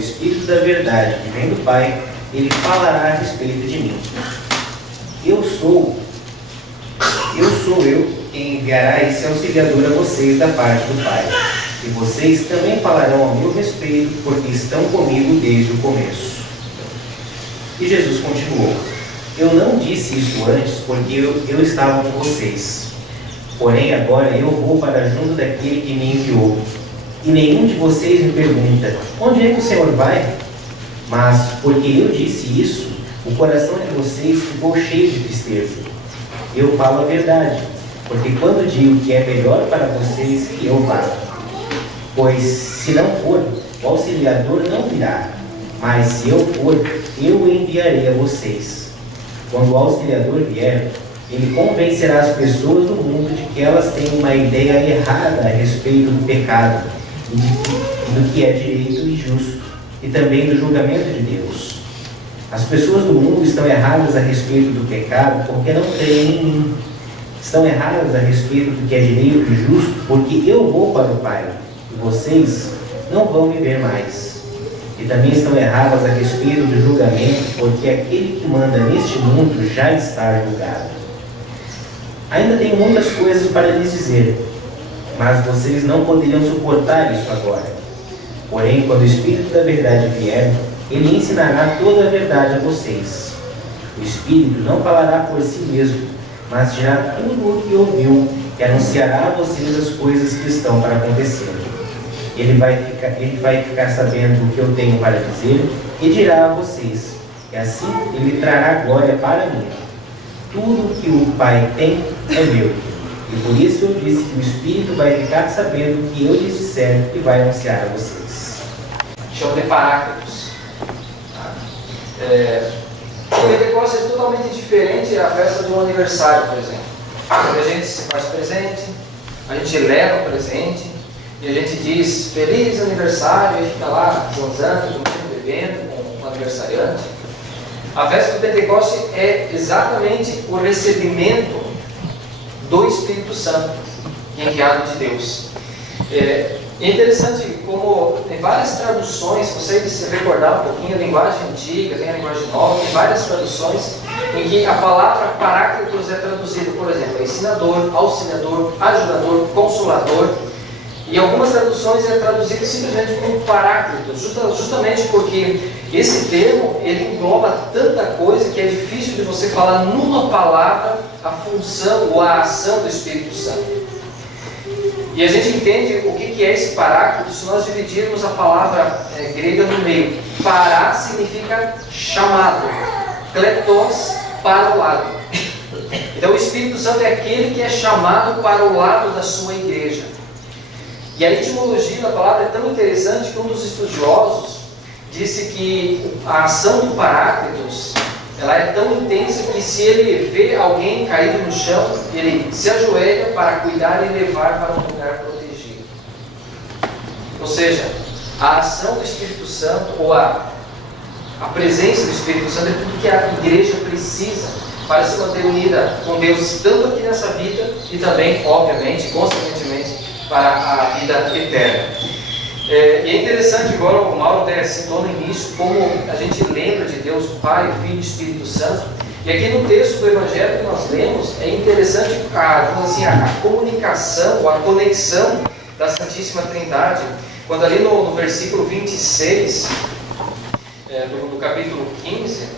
Espírito da verdade que vem do Pai, ele falará a respeito de mim. Eu sou quem enviará esse auxiliador a vocês da parte do Pai. E vocês também falarão ao meu respeito, porque estão comigo desde o começo. E Jesus continuou: eu não disse isso antes, porque eu estava com vocês. Porém, agora eu vou para junto daquele que me enviou. E nenhum de vocês me pergunta: onde é que o Senhor vai? Mas, porque eu disse isso, o coração de vocês ficou cheio de tristeza. Eu falo a verdade, porque quando digo que é melhor para vocês que eu vá. Pois, se não for, o auxiliador não virá. Mas se eu for, eu o enviarei a vocês. Quando o auxiliador vier, ele convencerá as pessoas do mundo de que elas têm uma ideia errada a respeito do pecado, e do que é direito e justo, e também do julgamento de Deus. As pessoas do mundo estão erradas a respeito do pecado porque não creem em mim. Estão erradas a respeito do que é direito e justo porque eu vou para o Pai, e vocês não vão me ver mais. E também estão erradas a respeito do julgamento porque aquele que manda neste mundo já está julgado. Ainda tenho muitas coisas para lhes dizer, mas vocês não poderiam suportar isso agora. Porém, quando o Espírito da verdade vier, ele ensinará toda a verdade a vocês. O Espírito não falará por si mesmo, mas dirá tudo o que ouviu e anunciará a vocês as coisas que estão para acontecer. Ele vai ficar sabendo o que eu tenho para dizer e dirá a vocês. E assim ele trará glória para mim. Tudo que o Pai tem é meu. E por isso eu disse que o Espírito vai ficar sabendo o que eu lhes disser e vai anunciar a vocês. Chama de Paráclitos. O Pentecostes é totalmente diferente da festa do aniversário, por exemplo. A gente se faz presente, a gente leva o presente e a gente diz feliz aniversário e fica lá zanzando, bebendo com o aniversariante. A festa do Pentecostes é exatamente o recebimento do Espírito Santo, enviado de Deus. É interessante como tem várias traduções, se você se recordar um pouquinho, a linguagem antiga, tem a linguagem nova, tem várias traduções em que a palavra Paráclitos é traduzida, por exemplo, ensinador, auxiliador, ajudador, consolador. E algumas traduções é traduzido simplesmente como Paráclitos, justamente porque esse termo ele engloba tanta coisa que é difícil de você falar numa palavra a função ou a ação do Espírito Santo. E a gente entende o que é esse Paráclito se nós dividirmos a palavra grega no meio. Pará significa chamado, kletos, para o lado. Então o Espírito Santo é aquele que é chamado para o lado da sua igreja. E a etimologia da palavra é tão interessante que um dos estudiosos disse que a ação do Paráclitos ela é tão intensa que se ele vê alguém caído no chão, ele se ajoelha para cuidar e levar para um lugar protegido. Ou seja, a ação do Espírito Santo ou a presença do Espírito Santo é tudo que a igreja precisa para se manter unida com Deus, tanto aqui nessa vida e também, obviamente, consequentemente, para a vida eterna. E é interessante, agora o Mauro até citou no início, como a gente lembra de Deus, Pai, Filho e Espírito Santo. E aqui no texto do Evangelho que nós lemos, é interessante a comunicação, a conexão da Santíssima Trindade. Quando ali no versículo 26, do capítulo 15,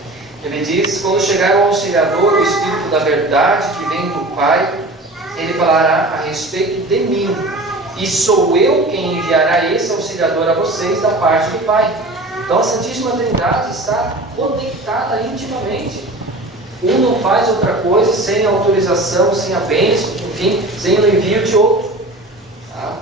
ele diz: quando chegar o auxiliador, o Espírito da verdade que vem do Pai, ele falará a respeito de mim. E sou eu quem enviará esse auxiliador a vocês da parte do Pai. Então a Santíssima Trindade está conectada intimamente. Um não faz outra coisa sem a autorização, sem a bênção, enfim, sem o envio de outro. Tá?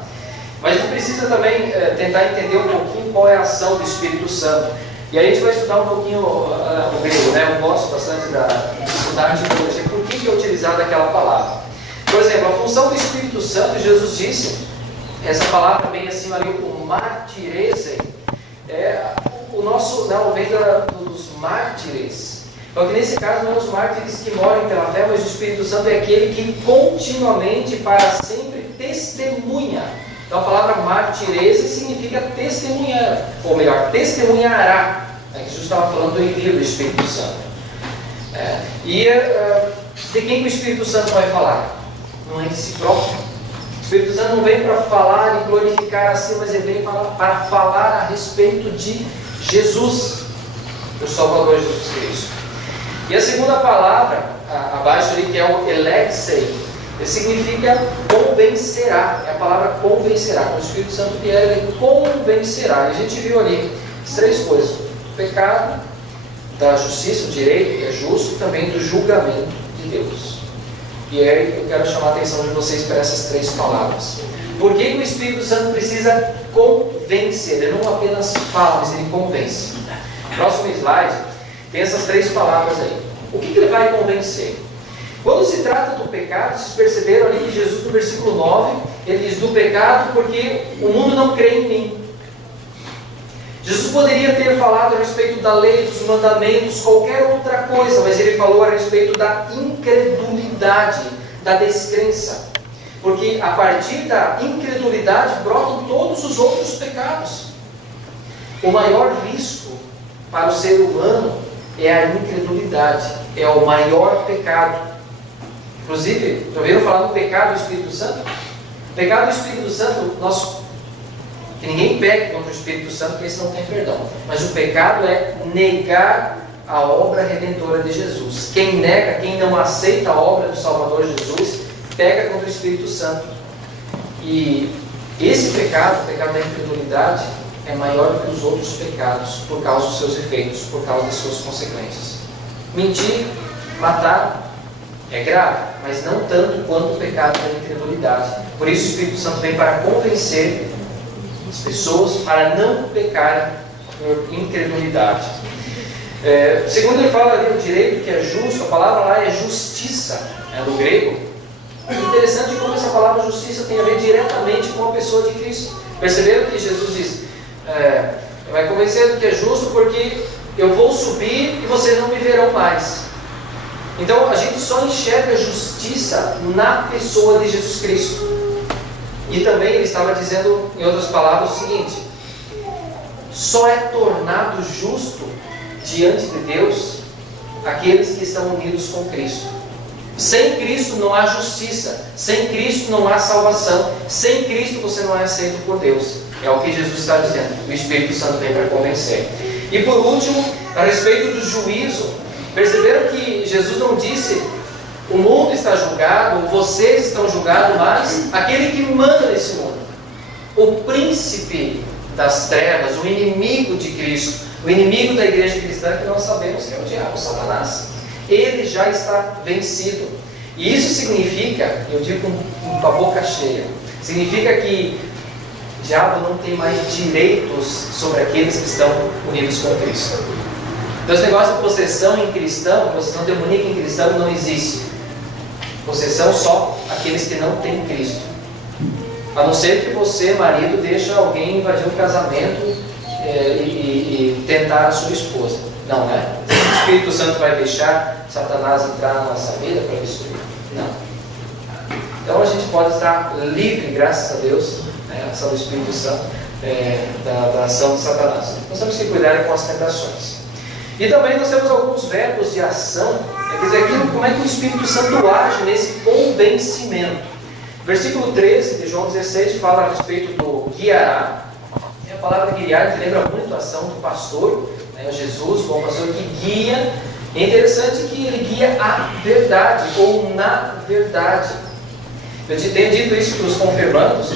Mas a gente precisa também tentar entender um pouquinho qual é a ação do Espírito Santo. E aí a gente vai estudar um pouquinho o grego, né? Eu gosto bastante de estudar a etimologia. Por que é utilizada aquela palavra? Por exemplo, a função do Espírito Santo, Jesus disse, essa palavra bem acima ali, o martirese, o nosso, não, vem dos mártires. Então que nesse caso não é os mártires que morrem pela fé, mas o Espírito Santo é aquele que continuamente, para sempre, testemunha Então a palavra martirese significa testemunhar, ou melhor, testemunhará. Jesus estava falando do envio do Espírito Santo. De quem que o Espírito Santo vai falar? Não é de si próprio. O Espírito Santo não vem para falar e glorificar assim, mas ele vem para falar a respeito de Jesus, o Salvador Jesus Cristo. E a segunda palavra, abaixo ali, que é o elexei, significa convencerá. É a palavra convencerá. Quando o Espírito Santo vier, ele convencerá. E a gente viu ali as três coisas: o pecado, da justiça, o direito, que é justo, e também do julgamento de Deus. E aí eu quero chamar a atenção de vocês para essas três palavras. Por que o Espírito Santo precisa convencer? Ele não apenas fala, mas ele convence. Próximo slide tem essas três palavras aí. O que ele vai convencer? Quando se trata do pecado, vocês perceberam ali que Jesus, no versículo 9, ele diz: do pecado porque o mundo não crê em mim. Jesus poderia ter falado a respeito da lei, dos mandamentos, qualquer outra coisa, mas ele falou a respeito da incredulidade, da descrença. Porque a partir da incredulidade brotam todos os outros pecados. O maior risco para o ser humano é a incredulidade, é o maior pecado. Inclusive, já ouviram falar do pecado do Espírito Santo? O pecado do Espírito Santo, que ninguém peque contra o Espírito Santo, porque esse não tem perdão. Mas o pecado é negar a obra redentora de Jesus. Quem nega, quem não aceita a obra do Salvador Jesus, peca contra o Espírito Santo. E esse pecado, o pecado da incredulidade, é maior que os outros pecados, por causa dos seus efeitos, por causa das suas consequências. Mentir, matar, é grave, mas não tanto quanto o pecado da incredulidade. Por isso o Espírito Santo vem para convencer as pessoas para não pecarem por incredulidade. Segundo ele fala ali o direito, que é justo, a palavra lá é justiça, no grego. É interessante como essa palavra justiça tem a ver diretamente com a pessoa de Cristo. Perceberam que Jesus diz: vai convencer do que é justo porque eu vou subir e vocês não me verão mais. Então a gente só enxerga justiça na pessoa de Jesus Cristo. E também ele estava dizendo, em outras palavras, o seguinte: só é tornado justo diante de Deus aqueles que estão unidos com Cristo. Sem Cristo não há justiça, sem Cristo não há salvação, sem Cristo você não é aceito por Deus. É o que Jesus está dizendo. O Espírito Santo vem para convencer. E por último, a respeito do juízo, perceberam que Jesus não disse: o mundo está julgado, vocês estão julgados, mas aquele que manda nesse mundo, o príncipe das trevas, o inimigo de Cristo, o inimigo da igreja cristã, que nós sabemos que é o diabo, Satanás, ele já está vencido. E isso significa, eu digo com a boca cheia, significa que o diabo não tem mais direitos sobre aqueles que estão unidos com Cristo. Então esse negócio de possessão em cristão, possessão demoníaca em cristão não existe. Possessão só aqueles que não têm Cristo. A não ser que você, marido, deixe alguém invadir o casamento e tentar a sua esposa. Não, né? O Espírito Santo vai deixar Satanás entrar na nossa vida para destruir? Não. Então a gente pode estar livre, graças a Deus, a ação do Espírito Santo, da ação de Satanás. Nós temos que cuidar com as tentações. E também nós temos alguns verbos de ação, quer dizer, como é que o Espírito Santo age nesse convencimento. Versículo 13 de João 16 fala a respeito do guiará. E a palavra guiar lembra muito a ação do pastor, Jesus, o bom pastor que guia. É interessante que ele guia a verdade, ou na verdade. Eu tenho dito isso para os confirmandos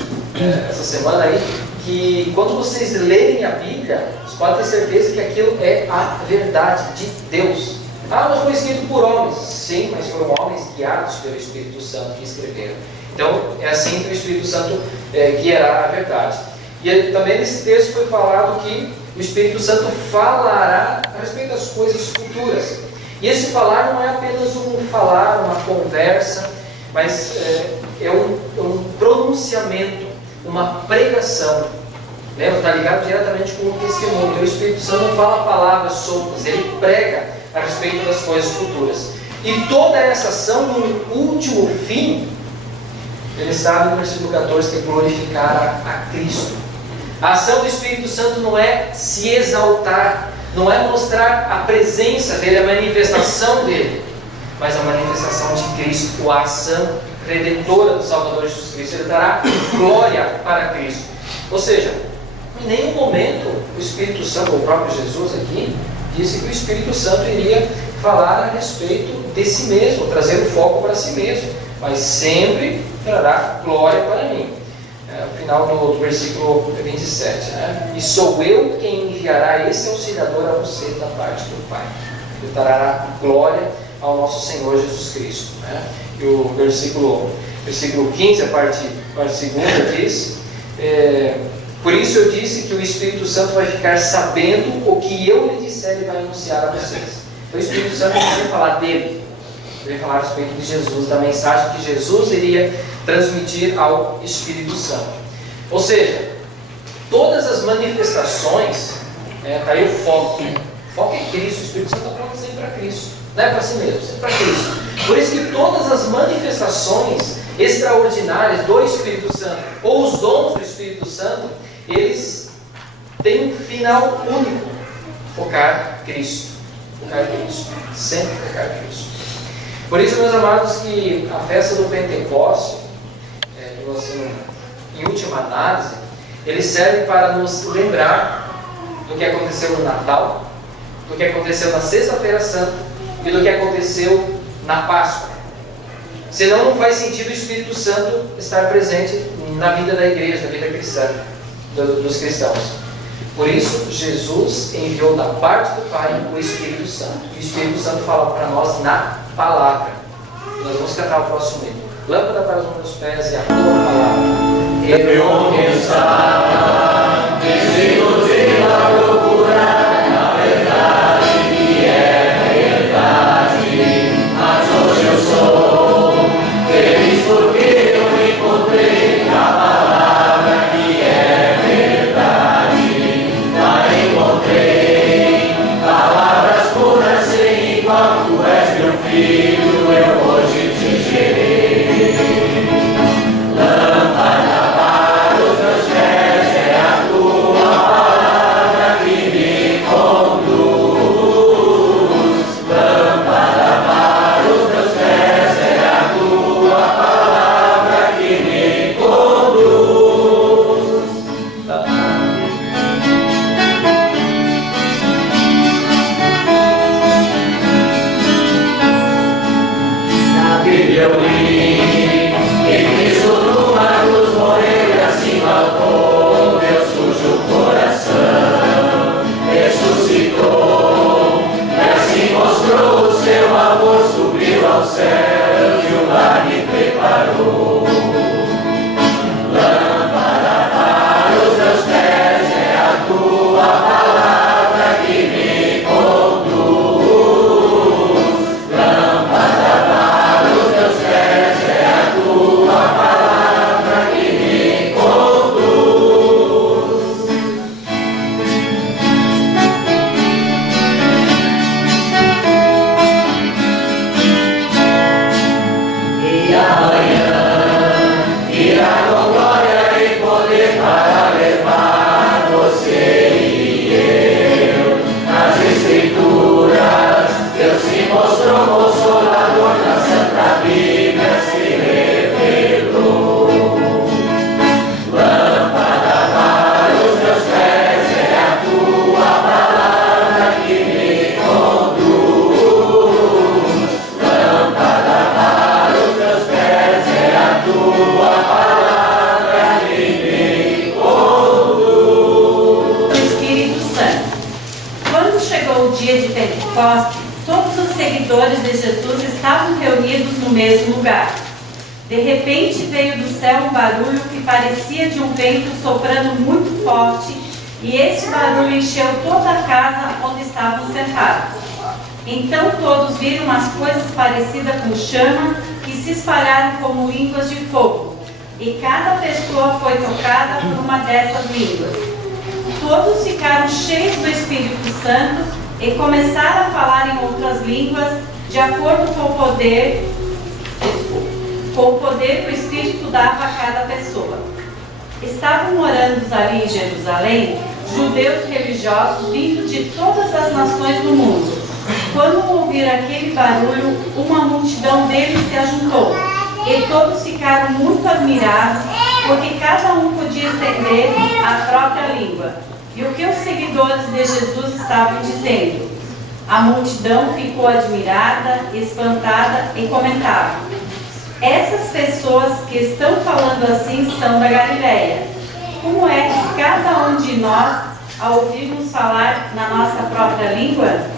essa semana aí, que quando vocês lerem a Bíblia, vocês podem ter certeza que aquilo é a verdade de Deus. Mas foi escrito por homens. Sim, mas foram homens guiados pelo Espírito Santo que escreveram. Então, é assim que o Espírito Santo guiará a verdade. E também nesse texto foi falado que o Espírito Santo falará a respeito das coisas futuras. E esse falar não é apenas um falar, uma conversa, mas é um pronunciamento, uma pregação. Está ligado diretamente com o testemunho. O Espírito Santo não fala palavras soltas, ele prega a respeito das coisas futuras. E toda essa ação, no último fim, ele sabe no versículo 14 que é glorificar a Cristo. A ação do Espírito Santo não é se exaltar, não é mostrar a presença dele, a manifestação dele, mas a manifestação de Cristo, a ação redentora do Salvador Jesus Cristo. Ele dará glória para Cristo. Ou seja, em nenhum momento o Espírito Santo, ou o próprio Jesus aqui, disse que o Espírito Santo iria falar a respeito de si mesmo, trazer o foco para si mesmo, mas sempre trará glória para mim. O final do versículo 27, né? E sou eu quem enviará esse auxiliador a você da parte do Pai. Ele trará glória ao nosso Senhor Jesus Cristo, né? E o versículo 15, a parte segunda diz: por isso eu disse que o Espírito Santo vai ficar sabendo o que eu lhe disser, ele vai anunciar a vocês. Então o Espírito Santo não vai falar dele, ele vai falar a respeito de Jesus, da mensagem que Jesus iria transmitir ao Espírito Santo. Ou seja, todas as manifestações, está aí o foco. O foco é Cristo, o Espírito Santo aponta sempre para Cristo, não é para si mesmo, sempre para Cristo. Por isso que todas as manifestações extraordinárias do Espírito Santo, ou os dons do Espírito Santo, eles têm um final único: focar Cristo. Focar Cristo, sempre focar Cristo. Por isso, meus amados, que a festa do Pentecoste, assim, em última análise, ele serve para nos lembrar do que aconteceu no Natal, do que aconteceu na Sexta-feira Santa e do que aconteceu na Páscoa. Senão não faz sentido o Espírito Santo estar presente na vida da igreja, na vida cristã, dos cristãos. Por isso, Jesus enviou da parte do Pai o Espírito Santo. E o Espírito Santo fala para nós na palavra. Nós vamos cantar o próximo hino. Lâmpada para os meus pés e a tua palavra. Eu pensar, desvio de la procurar a verdade que é verdade, mas hoje eu sou feliz porque eu encontrei a palavra que é verdade. A encontrei, palavras puras sem igual, tu és meu filho, eu hoje te gerei. Todos os seguidores de Jesus estavam reunidos no mesmo lugar. De repente veio do céu um barulho que parecia de um vento soprando muito forte, e esse barulho encheu toda a casa onde estavam sentados. Então todos viram as coisas parecidas com chama que se espalharam como línguas de fogo, e cada pessoa foi tocada por uma dessas línguas. Todos ficaram cheios do Espírito Santo e começaram a falar em outras línguas, de acordo com o poder com o poder que o Espírito dava a cada pessoa. Estavam morando ali em Jerusalém judeus religiosos vindos de todas as nações do mundo. Quando ouviram aquele barulho, uma multidão deles se ajuntou, e todos ficaram muito admirados, porque cada um podia entender a própria língua e o que os seguidores de Jesus estavam dizendo. A multidão ficou admirada, espantada e comentava: essas pessoas que estão falando assim são da Galileia. Como é que cada um de nós, ao ouvirmos falar na nossa própria língua?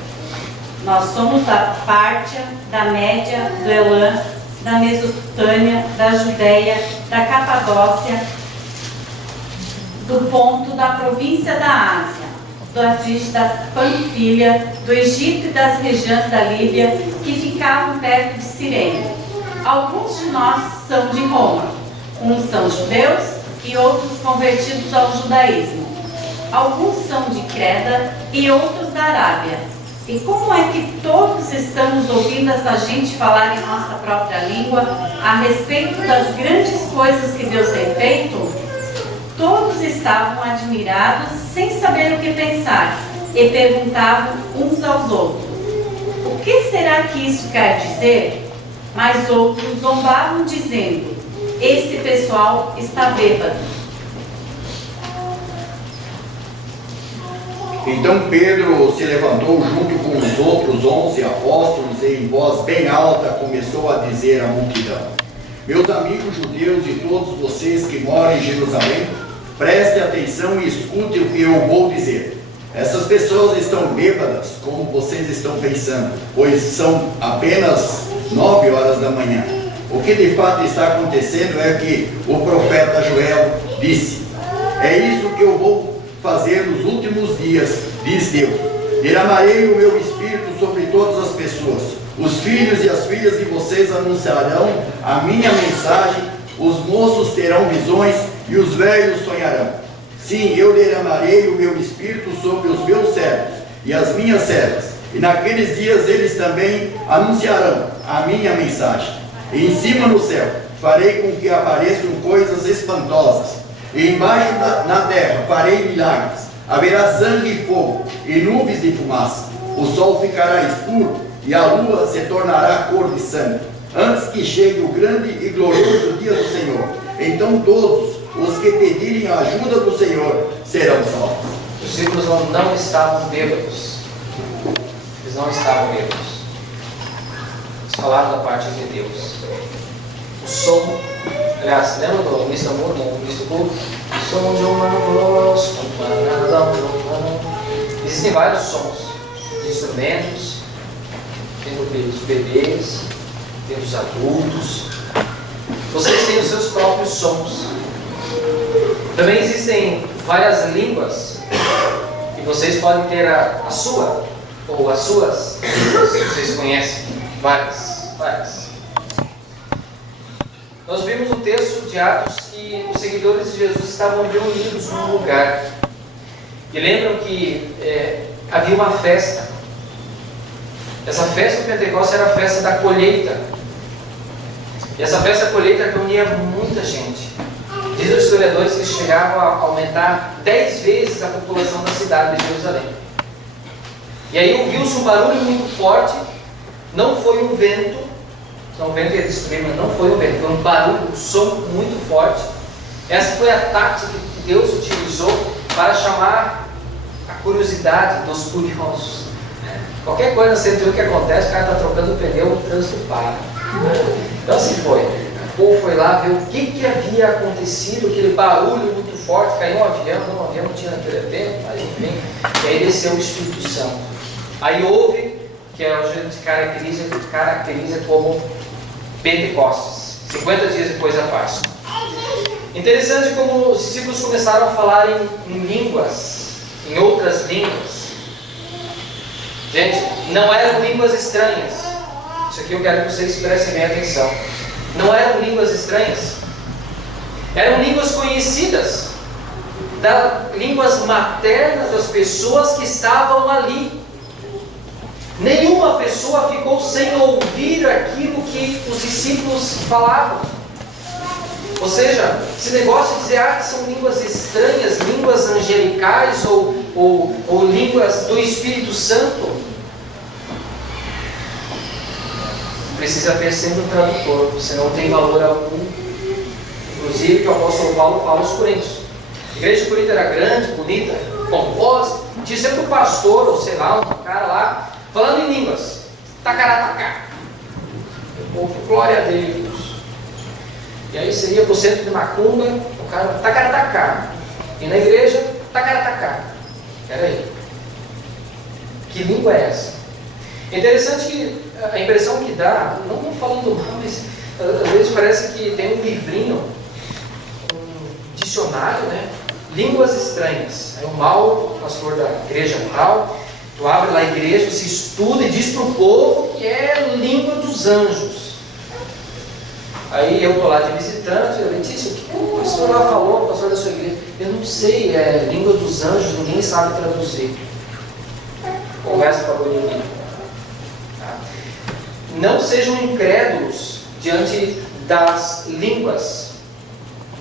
Nós somos da Pártia, da Média, do Elã, da Mesopotâmia, da Judéia, da Capadócia, do Ponto, da província da Ásia, da Frígia, da Panfilha, do Egito e das regiões da Líbia, que ficavam perto de Cirene. Alguns de nós são de Roma, uns são judeus e outros convertidos ao judaísmo. Alguns são de Creta e outros da Arábia. E como é que todos estamos ouvindo essa gente falar em nossa própria língua a respeito das grandes coisas que Deus tem feito? Todos estavam admirados, sem saber o que pensar, e perguntavam uns aos outros: o que será que isso quer dizer? Mas outros zombavam, dizendo: esse pessoal está bêbado. Então Pedro se levantou junto com os outros 11 apóstolos e em voz bem alta começou a dizer à multidão: meus amigos judeus e todos vocês que moram em Jerusalém, prestem atenção e escutem o que eu vou dizer. Essas pessoas estão bêbadas, como vocês estão pensando, pois são apenas 9 horas da manhã. O que de fato está acontecendo é que o profeta Joel disse: é isso que eu vou fazer nos últimos dias, diz Deus. Derramarei o meu espírito sobre todas as pessoas. Os filhos e as filhas de vocês anunciarão a minha mensagem, os moços terão visões e os velhos sonharão. Sim, eu derramarei o meu espírito sobre os meus servos e as minhas servas, e naqueles dias eles também anunciarão a minha mensagem. E em cima no céu farei com que apareçam coisas espantosas, e embaixo na terra farei milagres. Haverá sangue e fogo, e nuvens de fumaça. O sol ficará escuro, e a lua se tornará cor de sangue, antes que chegue o grande e glorioso dia do Senhor. Então todos os que pedirem a ajuda do Senhor serão salvos. Os discípulos não estavam bêbados. Eles não estavam bêbados. Eles falaram da parte de Deus. O som, aliás, lembra do Mr. Moore, no Mr. Cook? O som de uma voz. Existem vários sons de instrumentos, tem dos bebês, tem dos adultos. Vocês têm os seus próprios sons. Também existem várias línguas e vocês podem ter a sua ou as suas línguas que vocês conhecem. Várias. Nós vimos no texto de Atos que os seguidores de Jesus estavam reunidos num lugar. E lembram que havia uma festa. Essa festa do Pentecostes era a festa da colheita. E essa festa da colheita reunia muita gente. Diz os historiadores que chegavam a aumentar 10 vezes a população da cidade de Jerusalém. E aí ouviu-se um barulho muito forte. Não foi um vento. Não, o vento ia destruir, mas não foi um vento. Foi um barulho, um som muito forte. Essa foi a tática que Deus utilizou para chamar a curiosidade dos curiosos. Qualquer coisa, você vê o que acontece, o cara está trocando o pneu, o trânsito para. Então assim foi. O povo foi lá ver o que havia acontecido, aquele barulho muito forte, caiu um avião não tinha naquele tempo, mas enfim. E aí desceu o Espírito Santo. Aí houve, que a gente caracteriza como Pentecostes, 50 dias depois da Páscoa. Interessante como os discípulos começaram a falar em línguas, em outras línguas. Gente, não eram línguas estranhas. Isso aqui eu quero que vocês prestem bem atenção. Não eram línguas estranhas. Eram línguas conhecidas, línguas maternas das pessoas que estavam ali. Nenhuma pessoa ficou sem ouvir aquilo que os discípulos falavam. Ou seja, esse negócio de dizer que são línguas estranhas, línguas angelicais ou línguas do Espírito Santo, precisa ter sempre um tradutor, senão não tem valor algum. Inclusive, que o apóstolo Paulo fala aos Coríntios. A igreja de Corinto era grande, bonita, pomposa, tinha sempre um pastor, ou sei lá, um cara lá, falando em línguas. Tacaratacá. O povo, glória a Deus. E aí você ia para o centro de Macumba, o cara, tacaratacá. E na igreja, tacaratacá. Peraí. Que língua é essa? É interessante que a impressão que dá, não falando mal, mas às vezes parece que tem um livrinho, um dicionário, né? Línguas estranhas. Aí o Mauro, pastor da igreja tal, tu abre lá a igreja, se estuda e diz para o povo que é língua dos anjos. Aí eu estou lá de visitante, eu disse, o que o pastor lá falou, o pastor da sua igreja? Eu não sei, é língua dos anjos, ninguém sabe traduzir. Conversa para o inimigo. Tá? Não sejam incrédulos diante das línguas,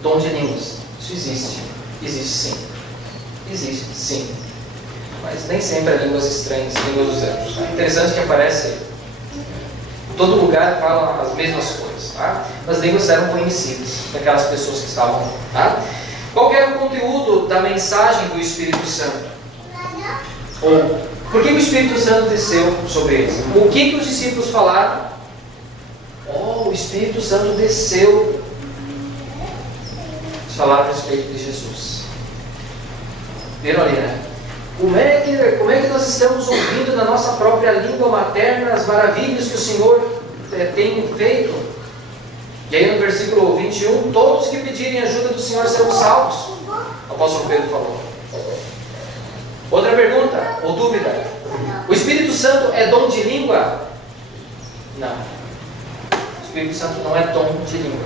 dom de línguas. Isso existe. Existe sim. Existe sim. Mas nem sempre é línguas estranhas, línguas dos anjos. É interessante que aparece em todo lugar, falam as mesmas coisas. Tá? As línguas eram conhecidas daquelas pessoas que estavam lá. Tá? Qual que era o conteúdo da mensagem do Espírito Santo? Ou por que o Espírito Santo desceu sobre eles? O que os discípulos falaram? Oh, o Espírito Santo desceu. Eles falaram a respeito de Jesus. Viram ali, né? Como é que nós estamos ouvindo na nossa própria língua materna as maravilhas que o Senhor tem feito? E aí no versículo 21, todos que pedirem ajuda do Senhor serão salvos. O apóstolo Pedro falou. Outra pergunta ou dúvida: o Espírito Santo é dom de língua? Não. O Espírito Santo não é dom de língua.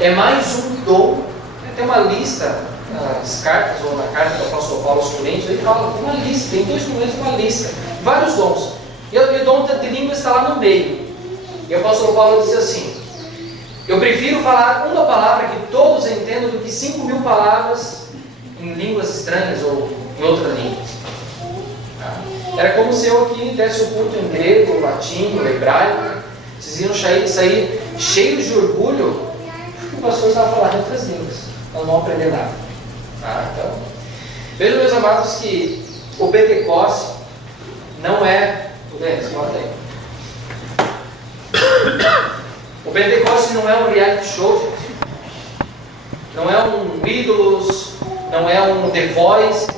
É mais um dom. Tem uma lista nas cartas, ou na carta do apóstolo Paulo aos Coríntios, ele fala, tem uma lista, tem 2 momentos, uma lista, vários dons. E o dom de língua está lá no meio. E o apóstolo Paulo diz assim: eu prefiro falar uma palavra que todos entendam do que 5.000 palavras em línguas estranhas ou em outra língua. Era como se eu aqui desse o culto em grego, latim, hebraico. Vocês iam sair cheios de orgulho, porque o pastor estava falando em outras línguas. Nós não vamos aprender nada. Então, vejam, meus amados, que o Pentecoste não é... O Denis, bota aí. O Pentecoste não é um reality show, gente. Não é um Ídolos, não é um The Voice,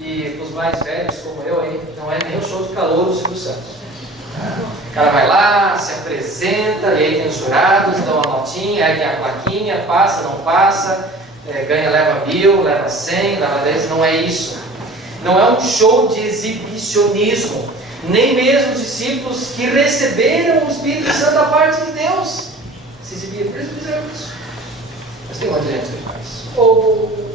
e os mais velhos como eu aí, não é nem o show de calor do Silvio Santos. O cara vai lá, se apresenta, e aí tem os jurados, dão uma notinha, aí tem a plaquinha, passa, não passa, ganha, leva 1.000, leva 100, leva 10, não é isso. Não é um show de exibicionismo, nem mesmo os discípulos que receberam o Espírito Santo da parte de Deus se exibiram, eles fizeram isso. Mas tem muita gente que faz. Ou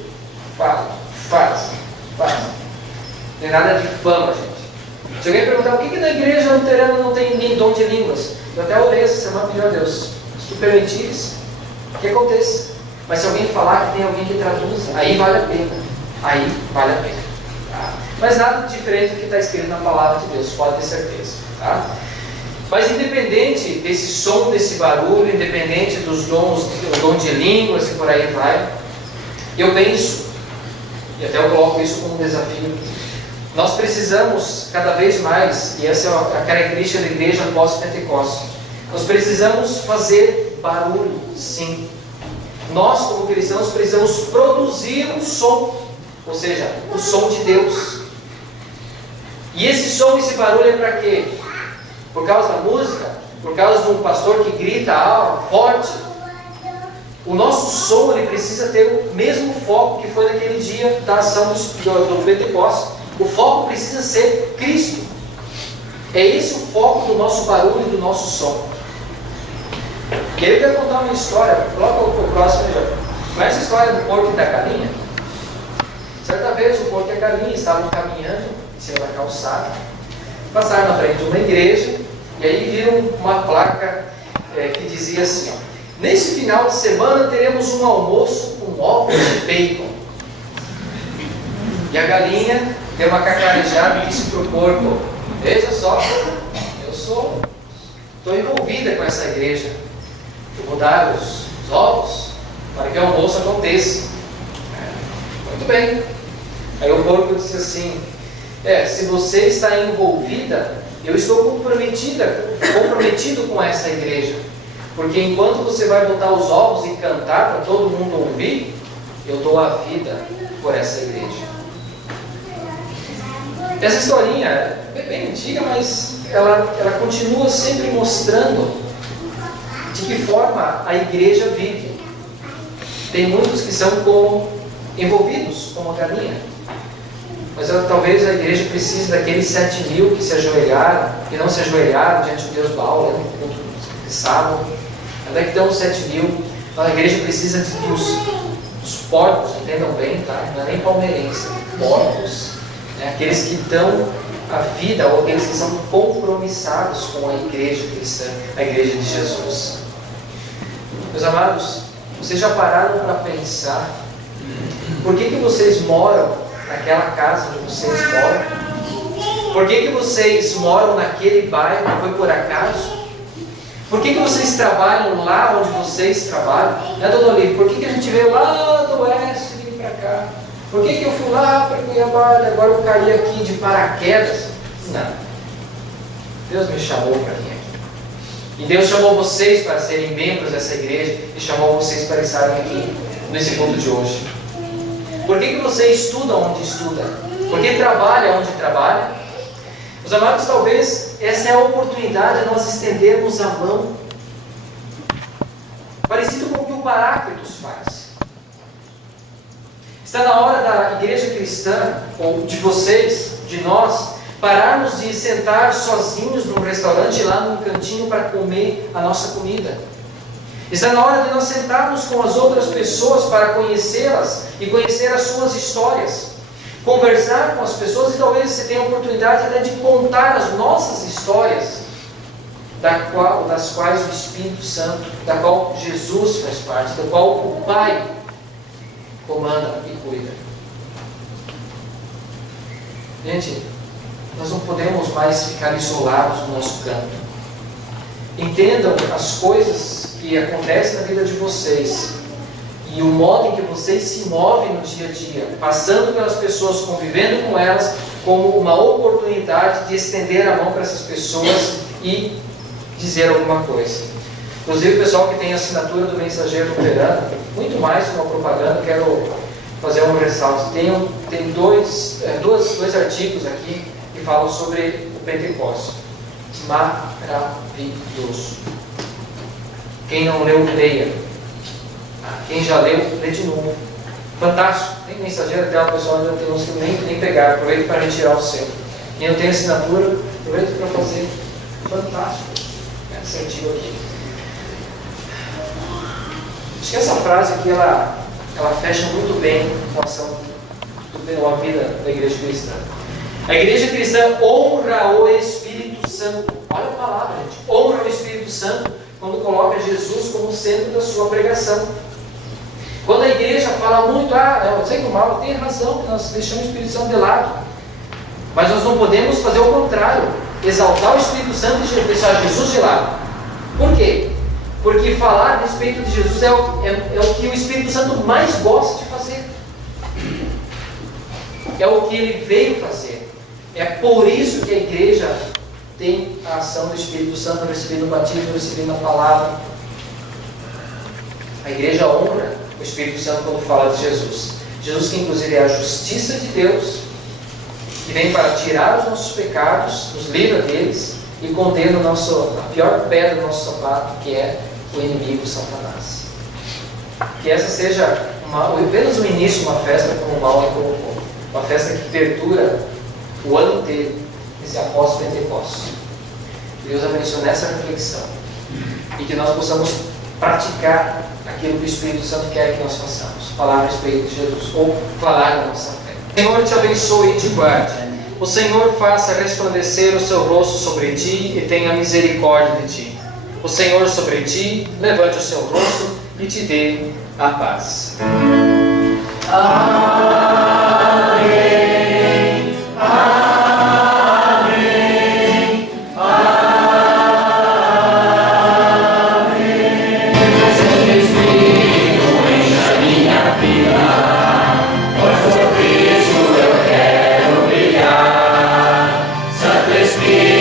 faz. Não tem nada de fama, gente. Se alguém perguntar por que na igreja luterana não tem nem dom de línguas, eu até orei essa semana pedindo a Deus, se tu permitires, que aconteça. Mas se alguém falar que tem alguém que traduza, aí vale a pena. Tá? Mas nada diferente do que está escrito na palavra de Deus, pode ter certeza. Tá? Mas independente desse som, desse barulho, independente dos dons, do dom de línguas e por aí vai, eu penso, e até eu coloco isso como um desafio, nós precisamos cada vez mais, e essa é a característica da igreja pós-Pentecoste, nós precisamos fazer barulho, sim. Nós, como cristãos, precisamos produzir um som, ou seja, o som de Deus. E esse som, esse barulho é para quê? Por causa da música? Por causa de um pastor que grita alto, forte? O nosso som, ele precisa ter o mesmo foco que foi naquele dia da ação do Pentecostes. O foco precisa ser Cristo. É esse o foco do nosso barulho e do nosso som. E aí eu quero contar uma história. Coloca o próximo aí. Conhece a história do porco e da galinha? Certa vez o porco e a galinha estavam caminhando em cima da calçada. passaram na frente de uma igreja e aí viram uma placa que dizia assim, ó, nesse final de semana teremos um almoço com ovos e bacon. E a galinha deu uma cacarejada e disse para o porco, veja só, eu estou envolvida com essa igreja. Eu vou dar os ovos para que o almoço aconteça. Muito bem. Aí o porco disse assim, se você está envolvida, eu estou comprometido com essa igreja. Porque enquanto você vai botar os ovos e cantar para todo mundo ouvir, eu dou a vida por essa igreja. Essa historinha é bem antiga, mas ela continua sempre mostrando de que forma a igreja vive. Tem muitos que são envolvidos como a galinha. Mas talvez a igreja precise daqueles 7.000 que se ajoelharam, que não se ajoelharam diante do Deus Baal, que sábado. Onde é que estão os 7.000? A igreja precisa dos porcos, entendam bem, tá? Não é nem palmeirense, porcos. Aqueles que dão a vida, ou aqueles que são compromissados com a igreja cristã, a igreja de Jesus. Meus amados, vocês já pararam para pensar por que vocês moram naquela casa onde vocês moram? Por que vocês moram naquele bairro? Foi por acaso? Por que vocês trabalham lá onde vocês trabalham? Dona Olívia, por que a gente veio lá do oeste e vim para cá? Por que eu fui lá para Cuiabá e agora eu caí aqui de paraquedas? Não. Deus me chamou para vir aqui. E Deus chamou vocês para serem membros dessa igreja e chamou vocês para estarem aqui nesse culto de hoje. Por que você estuda onde estuda? Por que trabalha onde trabalha? Meus amados, talvez essa é a oportunidade de nós estendermos a mão, parecido com o que o Paráclitos faz. Está na hora da igreja cristã, ou de vocês, de nós, pararmos de sentar sozinhos num restaurante lá num cantinho para comer a nossa comida. Está na hora de nós sentarmos com as outras pessoas para conhecê-las e conhecer as suas histórias. Conversar com as pessoas e talvez você tenha a oportunidade até de contar as nossas histórias, das quais o Espírito Santo, da qual Jesus faz parte, da qual o Pai comanda e cuida. Gente, nós não podemos mais ficar isolados no nosso canto. Entendam as coisas que acontecem na vida de vocês e o modo em que vocês se movem no dia a dia, passando pelas pessoas, convivendo com elas, como uma oportunidade de estender a mão para essas pessoas e dizer alguma coisa. Inclusive o pessoal que tem a assinatura do Mensageiro Luterano, muito mais que uma propaganda, quero fazer um ressalto. Tem dois artigos aqui que falam sobre o Pentecostes. Maravilhoso. Quem não leu, leia. Quem já leu, lê de novo. Fantástico. Tem mensageiro até o pessoal ainda tem uns que nem pegaram. Aproveita para retirar o seu. Quem não tem assinatura, aproveita para fazer. Fantástico. Esse artigo aqui. Acho que essa frase aqui, ela fecha muito bem com a ação da vida da igreja cristã. A igreja cristã honra o Espírito Santo. Olha a palavra, gente. Honra o Espírito Santo quando coloca Jesus como centro da sua pregação. Quando a igreja fala muito, eu sei que o mal tem razão, que nós deixamos o Espírito Santo de lado. Mas nós não podemos fazer o contrário, exaltar o Espírito Santo e deixar Jesus de lado. Por quê? Porque falar a respeito de Jesus é o que o Espírito Santo mais gosta de fazer. É o que ele veio fazer. É por isso que a igreja tem a ação do Espírito Santo, recebendo o batismo, recebendo a palavra. A igreja honra o Espírito Santo quando fala de Jesus. Jesus que inclusive é a justiça de Deus, que vem para tirar os nossos pecados, nos livra deles e condena a pior pedra do nosso sapato, que é o inimigo Satanás. Que essa seja apenas o início de uma festa, como o Mauro colocou, uma festa que perdura o ano inteiro, esse pós-Pentecostes. Deus abençoe nessa reflexão e que nós possamos praticar aquilo que o Espírito Santo quer que nós façamos, falar a respeito de Jesus ou falar da nossa fé. O Senhor te abençoe e te guarde. O Senhor faça resplandecer o seu rosto sobre ti e tenha misericórdia de ti. O Senhor sobre ti levante o seu rosto e te dê a paz. Amém. Amém. Amém. Santo Espírito, encha minha vida, pois por Cristo eu quero brilhar. Santo Espírito,